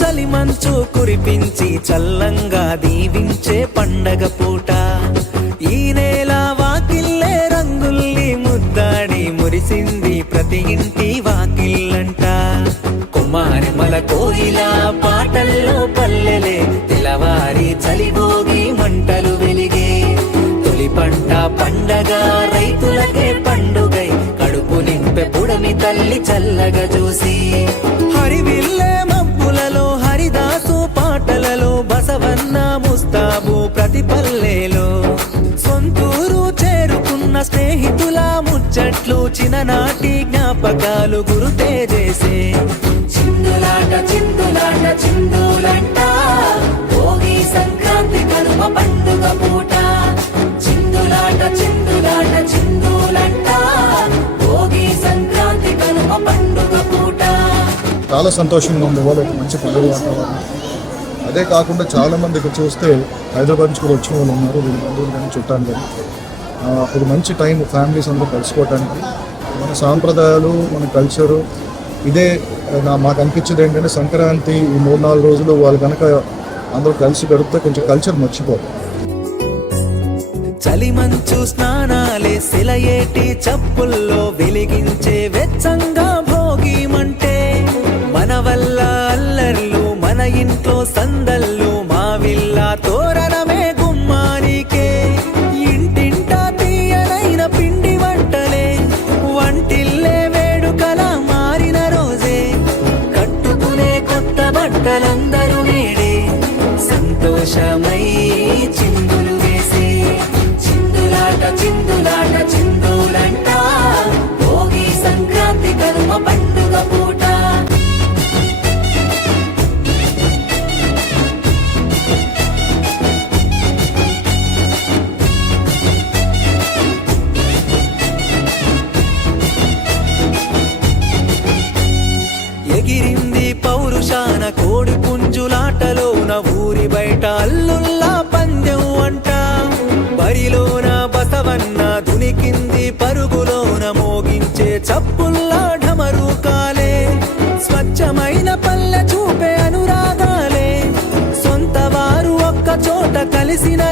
చలి మంచు కురిపించి చల్లంగా దీవించే పండగ పూట. ఈ నేల వాకిల్లే రంగుల్ని ముద్దాడి మురిసింది ప్రతి ఇంటి వాకిల్లంట. కుమారిమల కోయిల పాటల్లో పల్లెలే తెలవారి చలిభోగి మంటలు వెలిగే. తొలి పంట పండగ రైతులకే పండుగై కడుపు నింపె పుడమి తల్లి చల్లగా చూసి. హరివిల్లే మబ్బులలో హరిదాసు పాటలలో బసవన్న ముస్తాబు ప్రతి పల్లెలో. సొంతూరు చేరుకున్న స్నేహితుల ముచ్చట్లు చిన్ననాటి జ్ఞాపకాలు గురుతే చేసే. చిందులాట చిందులాట చిందులంట భోగి సంక్రాంతి కనుమ పండుగ పూట. చిందులాట చిందులాట చిందులంట భోగి సంక్రాంతి కనుమ పండుగ పూట. చాలా సంతోషంగా ఉంది. వాళ్ళ మంచి పండుగ వాతావరణం. అదే కాకుండా చాలామంది ఇక్కడ చూస్తే హైదరాబాద్ నుంచి కూడా వచ్చిన వాళ్ళు ఉన్నారు. వీళ్ళ బంధువులు కానీ చుట్టాలు కానీ. ఒక మంచి టైం ఫ్యామిలీస్ అందరూ కలుసుకోవడానికి. మన సాంప్రదాయాలు మన కల్చరు ఇదే మాకు అనిపించేది ఏంటంటే సంక్రాంతి ఈ 3-4 రోజులు వాళ్ళు కనుక అందరూ కలిసి గడిపితే కొంచెం కల్చర్ మర్చిపోరు. చలి మంచు స్నానాలే సెలయేటి చప్పుల్లో వెలిగించే వెచ్చంగా భోగి మంటే. మన వల్ల అల్లర్లు మన ఇంట్లో సందళ్ళు మావిల్ల తోరణమే గుమ్మానికే. ఇంటింటా తీయనైన పిండి వంటలే వంటిల్లే వేడుకల మారిన రోజే. కట్టుకునే కొత్త బట్టలందరూ నేడే సంతోషమై చిందులు వేసే. చిందులాట చిందులాట చిందులంట భోగి సంక్రాంతి కనుమ పండుగ పూట. ఎగిరింది పౌరుషాన కోడి పుంజులాటలోన ఊరి బయట అల్లుల్లా పందెం అంట. బరిలోన బసవన్న దునికింది పరుగులోన మోగించే చప్పుల్లా ఢమరుకాలే. స్వచ్ఛమైన పల్లె చూపే అనురాగాలే సొంత వారు ఒక్క చోట కలిసిన